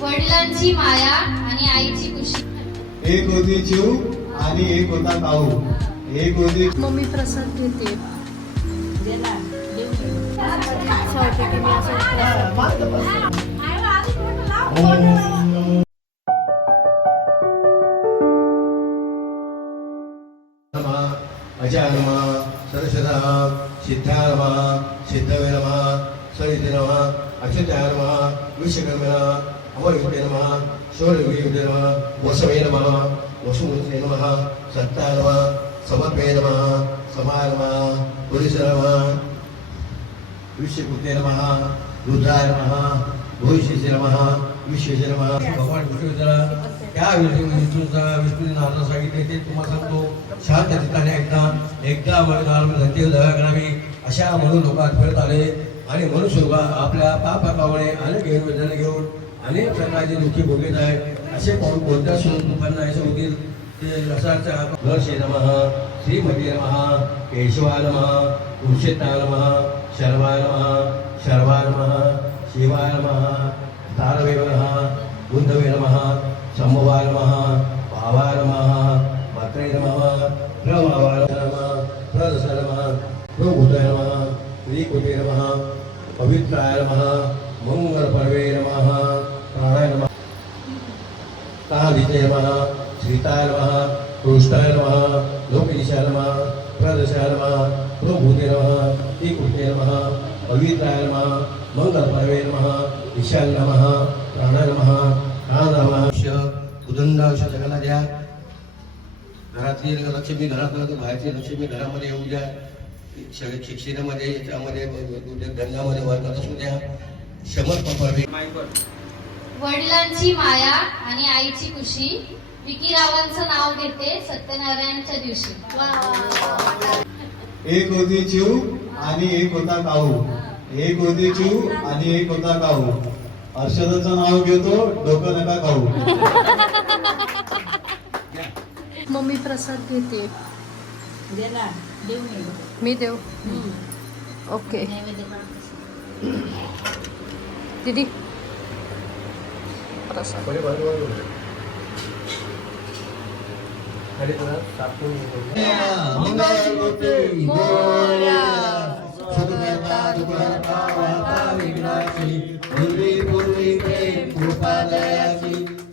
वडिलांची माया आणि आईची खुशी. एक होती चिऊ आणि एक होता काऊ. एक होती मम्मी प्रसाद घेते. अजय नमः सरस्वता सिद्धाय नमः सिद्धवे नमः सरिते नमः अच्युताय नमः विश्वकर्मे नमः अमरयुते नमः शौर्ययुते नमः वसवे नमः वसुमूर्ते नमः सत्ताय नमः समर्पये नमः समाय नमः पुरुषाय नमः विश्वभूते नमः रुद्राय नमः भविष्याय नमः विश्वेशाय नमः. भगवान विष्णूला त्या विष्णूने नारदा सांगितले ते तुम्हाला सांगतो. शांत ठिकाणी एकदा धनतेव दया करावी अशा म्हणून लोक आठवत आले आणि मनुष्य लोक आपल्या पापामुळे अनेक वेदना घेऊन अनेक प्रकारचे दुःखी भोगीत आहे. असे पाहून कोणत्या दुःखांना असे होतील ते रसाचा हर्षे नमः श्रीमती नमः केशवाय नमः पुरुषोत्ताय नमः शर्वाय नमः शर्वाय नमः शिवाय नमः तारवे नमः बुद्धवे नमः समवाय नमः भावाय नमः मात्रे नमः प्रभावाय नमः प्रदसाय नमः प्रभूताय नमः श्रीकुटे नमः पवित्राय नमः मंगलपर्वे नमः प्राणाय नमः तादिते नमः श्रीताय नमः कृष्णाय नमः लोकेशाय नमः प्रदसाय नमः प्रभूते नमः श्रीकुटे नमः पवित्राय नमः मंगलपर्वे नमः ईशाय नमः प्राणाय नमः उदंडाश जगाला द्या. घरातली लक्ष्मी घरात बाहेरची लक्ष्मी घरामध्ये येऊ द्या. शिक्षणामध्ये याच्यामध्ये धंद्यामध्ये वर्गात असू द्या. समर्पण. वडिलांची माया आणि आईची खुशी. विकी रावांचं नाव घेते सत्यनारायणच्या दिवशी. एक होती चिऊ आणि एक होता काऊ. एक होती चिऊ आणि एक होता काऊ. हर्षदाचं नाव घेतो डोकं नका खाऊ. मम्मी प्रसाद घेते. मी देऊ. ओके दीदी प्रसाद.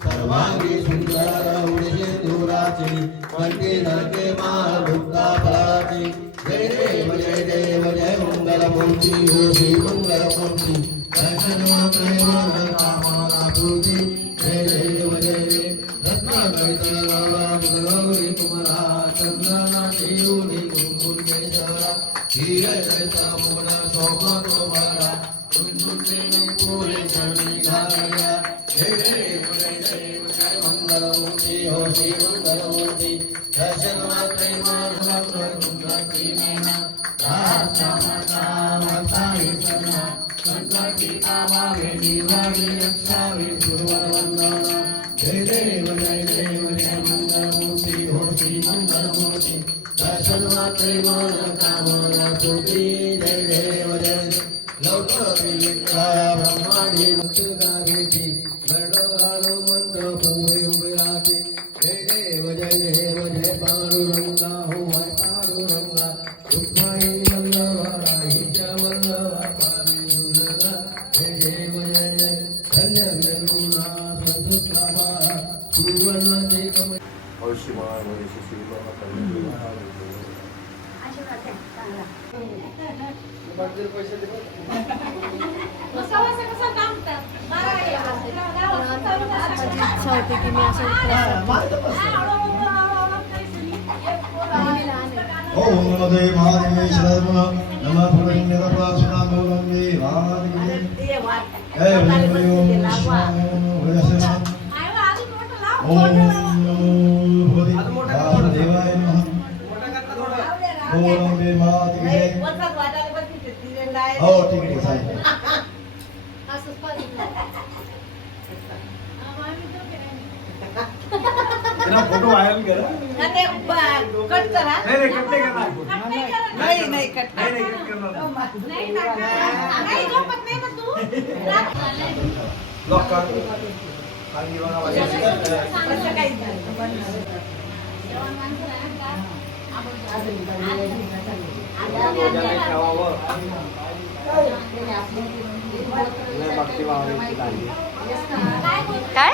सर्वांगी सुंदर उडे दूराची पंडी नरके मारुक्ता फळाची. जय देव जय देव जय मंगलमूर्ती हो श्री मंगलमूर्ती. दर्शन मात्रे मंगल कामना पूर्ती. जय देव जय देव रत्नाकरिता गौरी कुमारा चंद्रना देऊनी कुंकुम केशरा. धीर जयता मोना शोभा तुम्हारा कुंकुटे पूरे चरणी घालिया. जय देव जय देव जय मंगलमूर्ती हो श्री मंगलमूर्ती. दर्शन मात्रे मंगलमूर्ती नैना दासा माता वसाई सना संकटी कामावे दिवाळी रक्षावे सुरवर वंदना. जय देव जय देव जय मंगलमूर्ती हो श्री मंगलमूर्ती. दर्शन मात्रे मंगल कामना सुखी. जय देव जय देव लवकर ब्रह्मांडी मुक्ता भेटी. गडहालो मंत्र पुरे उभे राखे. जय देव जय देव जय पांडुरंगा हो जय पांडुरंगा. रुक्माई वल्लभा हिच्या वल्लभा पाणी दुर्गा. जय देव जय जय धन्य निर्गुणा संतुष्टा बाळा सुवर्णाचे कमळ. औषमान शिशिवा पैसे दे. इच्छा होती की मी असं ओम नमो देवाय महादेवेश्वराय नमः पुरंदरप्रा सुनामोलंबे महादेवे. जय ओम शिवाय ओम देवाय नमः. ओम महादेवे. हो ठीक आहे चालेल. फोटो व्हायरल करा. कट करा. नाही कट नाही करणार. नाही कट नाही करणार. नाही लॉक कर खाली बघा माझ्या असं काही नाही. काय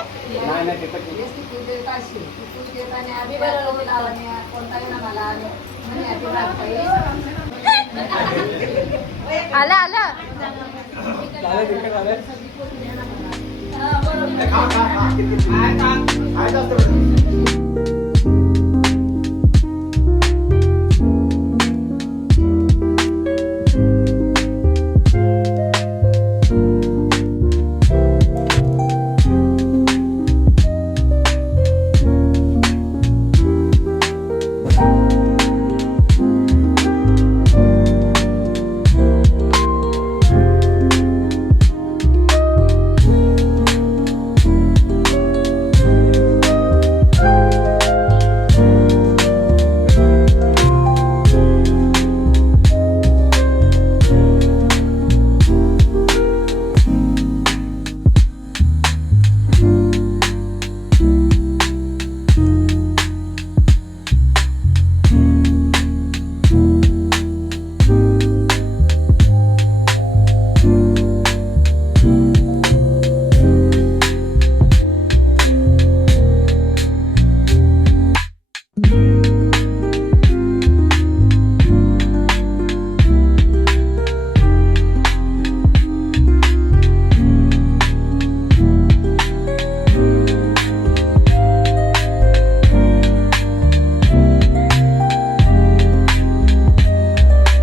आला आला खा खा खा काय जास्त